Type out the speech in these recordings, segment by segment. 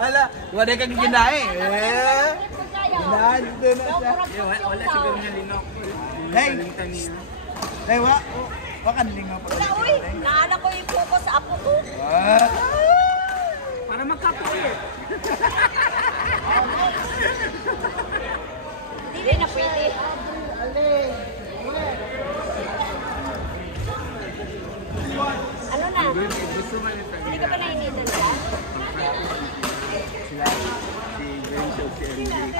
Hala, wala kang ginahe. Ginahan doon na siya. Wala siguro niya linok. Day, day, wakan lingaw pa. Wala, uy. Naala ko yung focus sa apo ko. Para magkapulit. Hindi na pwede. Ano na? Gusto man ito. Hindi ka pa nainitan ka?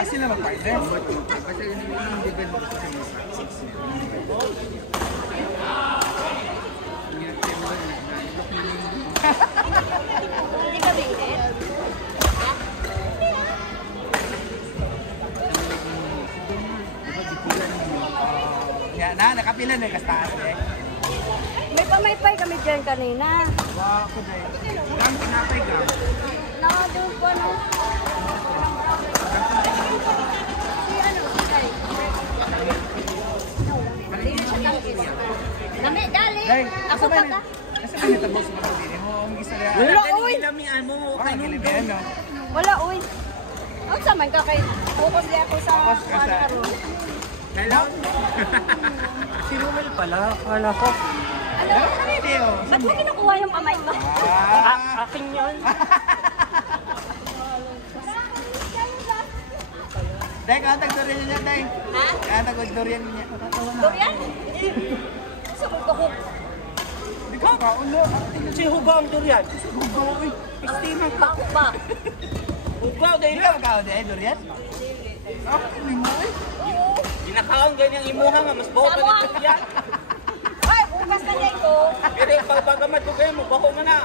Sila mag-partner? Kasi yun yung hindi ganun gusto sa mga 6 niya. Hindi ka bigit? Yan na, nakapila na yung kastaas eh. May pamaypay kami dyan kanina. Wow, ako day. Ang pinapay ka. Nakadun po ano? Nami, dali! Day, Ako pa ka? nasa ba yung tabos mo din mo? Ang isa rin. Wala, uy! Ilamian mo. Kilibihan no? Wala, uy! Ang saman ka kay focus di ako sa Focus ka sa- ano. Hello? Si Romel pala, kala ko. Ano? Hindi oh. Ba't mo kinukuha yung kamay mo? Akin yun. Day, katag durian niya, Day. Ha? Katag durian niya. Durian? Sa magkahuk. Ikaw ka, ulo. Si Hugo ang durian. Gugo, uy. Estimate ka. Bako ba? Hugo, dahil Hindi ka magkao, Day, durian? Hindi mo, uy. Oo. Ginakaon ganyang imuha nga. Mas baho ka Sama. na durian. Ay, hugas na din ko. Pero pag pagamat ko kayo mo, baho ka na.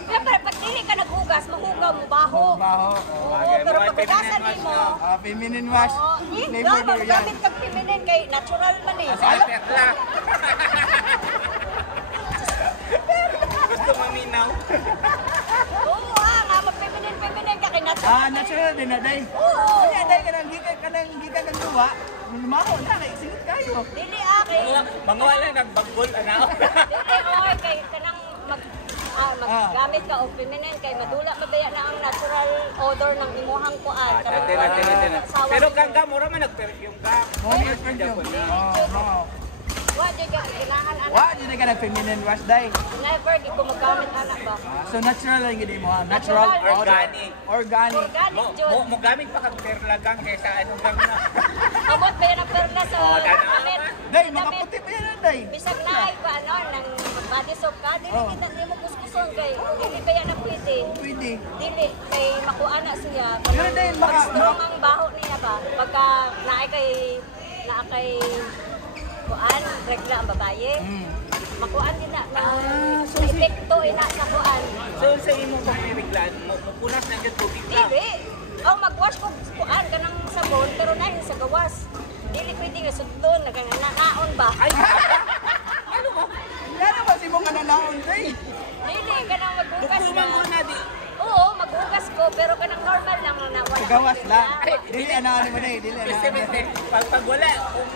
Siyempre, pag dili ka naghugas, mahugaw mo baho. Baho. Oo, pero pag hugasan din mo, Feminine wash. Flavor Dapat durian. gamit kang feminine kay natural man eh. Ay, perla. Gusto maminaw. Oo nga, mag-feminine ka kay natural. Natural din na, Day. Oo. Kaya, Day, kanang gikan kang luwa. Lumaho na, singit kayo. Dili akin. Mga wala nagbaggol, ano? Dili oy kay kanang maggamit ka og feminine kay madula mabaya na ang natural odor ng imuhang kuan. Pero kang ka, mura man nag-perfume ka. Morning perfume. Oo. Wa di ka ganahan anak. Wa, di na ka feminine wash, Day. Never di ko magamit anak ba. So natural lang gid mo, natural, Organic. organic. Organic jud. Mo gamit pa kag perla gang kaysa anong gang na. Amot ba yan ang perla sa damit? Day, makaputi pa yan, Day. Bisag naay ba ano nang body soap ka dili kita di mo kuskuson kay dili ba yan na pwede. Pwede. Dili kay makuha na siya. Pero dahil Pag strong ang baho niya ba pagka naay kay kuan regla ang babaye. Makuan din na epekto ina sa kuan. So sa imong pagreglan, mo punas na gyud tubig ka. Dili. Oh, mag-wash ko kuan kanang sabon pero na sa gawas. Dili pwede nga sudton naon ba? Ay, ano mo? Yan naman si mong kananaon, Day. Dili kanang maghugas Dukuman ko na. na di. Oo, maghugas ko pero kanang normal lang na wala. Gawas lang. Ay, Dili ano mo, Day. Dili Basta ano. pag wala,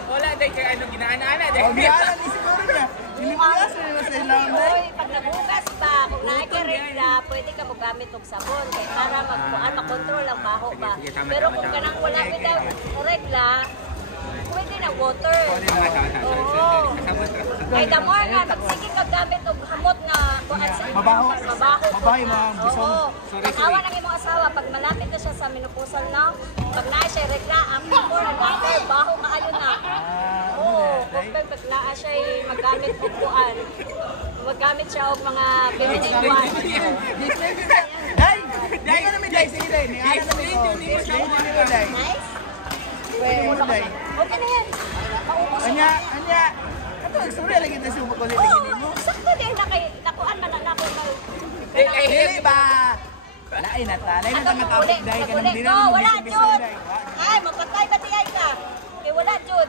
wala dahil kay ano ginaana-ana Oh, dahil. biyanan ni siguro niya. Nilipias na naman sa ilang, Day. Oy, pag naghugas pa, kung naay ka regla, pwede ka magamit og sabon kay para makontrol ang baho ba. Sige, tama, Pero tama, kung tama. kanang wala bitaw regla, pwede na water. Tama, tama, tama. Oo. Kasama tra. Kay the more nga magsige ka gamit og hamot nga kuan sa imo, Mabaho. mas mabaho. Mabaho yung mga bisong. Oo. Sorry, Pag-awa sorry. ng imong asawa pag malapit na siya sa menopausal na, pag naay siya regla, ang before nagkakaroon baho kaayo na. Oo, kung pag naa siya magamit og kuan. Magamit siya og mga feminine wash. Day! Day ka namin, Day. Sige, Day. Niara namin ko. Explain nyo nyo, Day. Nice? Explain mo, Day. Okay na yan. Maubos Anya, anya. Kato, istorya lagi tayo sa ulit lagi din mo. Oo, sakto din na kay nakuan man na ako Dili ba? Lain na ta. Lain na ta nga topic, Day. Kanang di na No, naman wala bisig-bisig, jud. Day. Ay, magpatay ba di ay ka? Kay wala jud.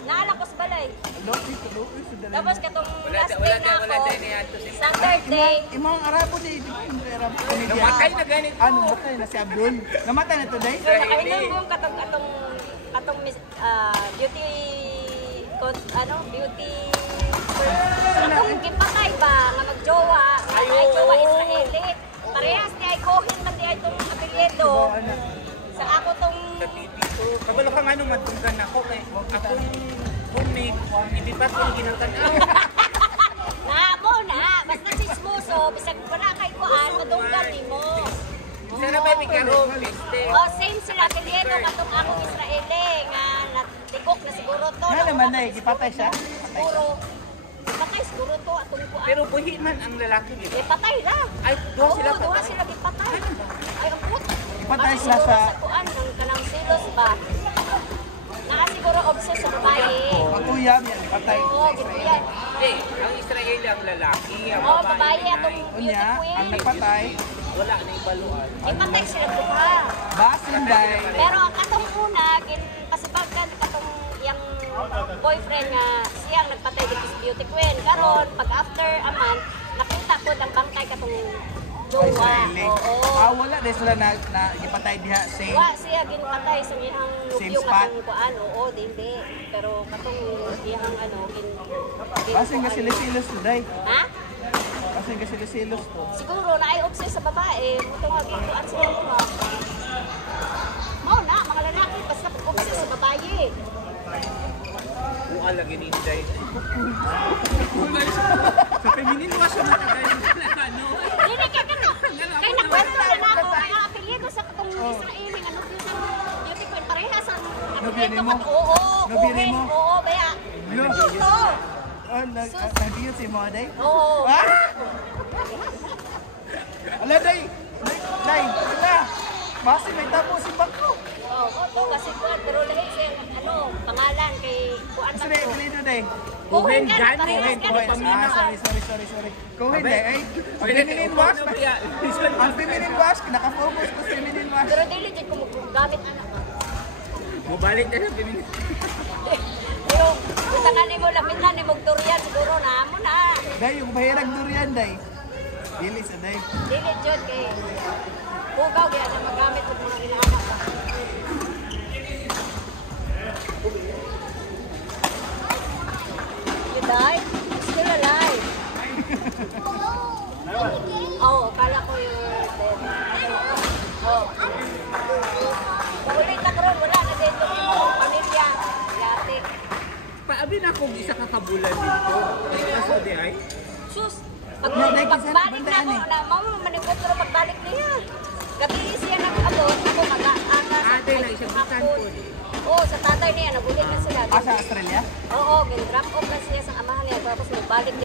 Naala ko sa balay. Lopi, lopi, sudali. Tapos katong Wala last wala day na wala ako. din niya to si. Saturday. Imong Arabo, Day. Di ba yung Arabo? Namatay na ganito. Ano, matay na si Abdul. Namatay na to, Day. So nakainom ko katong beauty beauty atong gipatay ba nga magjowa ay jowa Israeli parehas ni ay kohi na. Sa ako tong Sa TV ko. Kabalo ka nga nung matunggan ako kay akong homemade. Ibipat ko yung ginatanaw. mo na, basta sismoso, bisag wala kay kuan, madunggan nimo. Sana ba may karong peste? Oh, same sila Pilieto katong akong Israeli nga natigok na siguro to. Nga naman na eh, gipatay siya. Siguro. Patay siguro to atong kuan. Pero buhi man ang lalaki dito. patay ra. Ay, duha sila Oo, duha patay. sila gipatay. Ay, ang put. Ipatay Baka sila siguro sa- kuan ng kanang silos ba. Naa siguro obsessed sa babae. Pagkuyam yan, ipatay. Oo, gito yan. Eh, ang Israeli ang lalaki, ang Oh, babae atong ay, beauty Unya, queen. ang nagpatay, wala na yung baluan. Ipatay sila duha. basinday. Pero ang katong una, pasibagan katong yung boyfriend nga siyang nagpatay dito sa beauty queen. Karon pag after a month, nakita po ang bangkay katong jowa. Israeli. Oo. Wala dahil sila na ipatay diha. Same. Wa siya ginpatay sa iyang Same nubyo spot. katong kuan. Oo, dili. Pero katong iyang ano Basin ka sila-silos today. Ha? Basin ka sila-silos to. Siguro na ay obsessed sa babae, muto nga gintuan sila mga. Mao na mga lalaki basta obsessed sa babae. Buka lagi ni Inday. Sa feminine wash yung matagay yung ano. Dili kay kana. Kay nakwento na ako kay ang apelyido sa katong Israeli nga nubyo sa beauty queen pareha sa Nubyo apelyido nimo? kat oo. Nubyo nimo? Oo, baya. Yo. Ito. Oh, nag-beauty mo, day? Oo. Ah! Ala, day! Day! Ala! Basin, may tabo si Bangko. Oo, to kasi kuan pero dili siya ano, pangalan kay kuan Kasi man day, to. apelido, day. Kuhen Jan, ka, parehas Kuhen, ka Kuhen. dito sa Sorry. Kuhin, day. Ay, ang feminine wash. Ang feminine wash, nakafocus ko sa feminine wash. Pero dili jud ko gamit anak. Mubalik na sa feminine. Pero kita nga nimo lapitan nimo durian siguro na amo na. Day, yung bahirag durian, day. Dili sa day. Dili jud kay bugaw gyud na magamit og mga inaanak. You died? Still alive. Oh, kala ko yung dead. Oh. Ulit na karon wala na dito yung pamilya. Yate. Paabi na akong isa kakabulan dito. Kasi kaso di ay. Sus, Nay, pagbalik na ako, bandaan na mama manipot pero pagbalik niya. Gabi siya nag-abot, ako mag-aaka sa Ate na isang bukan po. Oo, sa tatay niya, nabulit na sila. Ah, sa Australia? Oo, gin-drop off na siya sa amahan niya, tapos nagbalik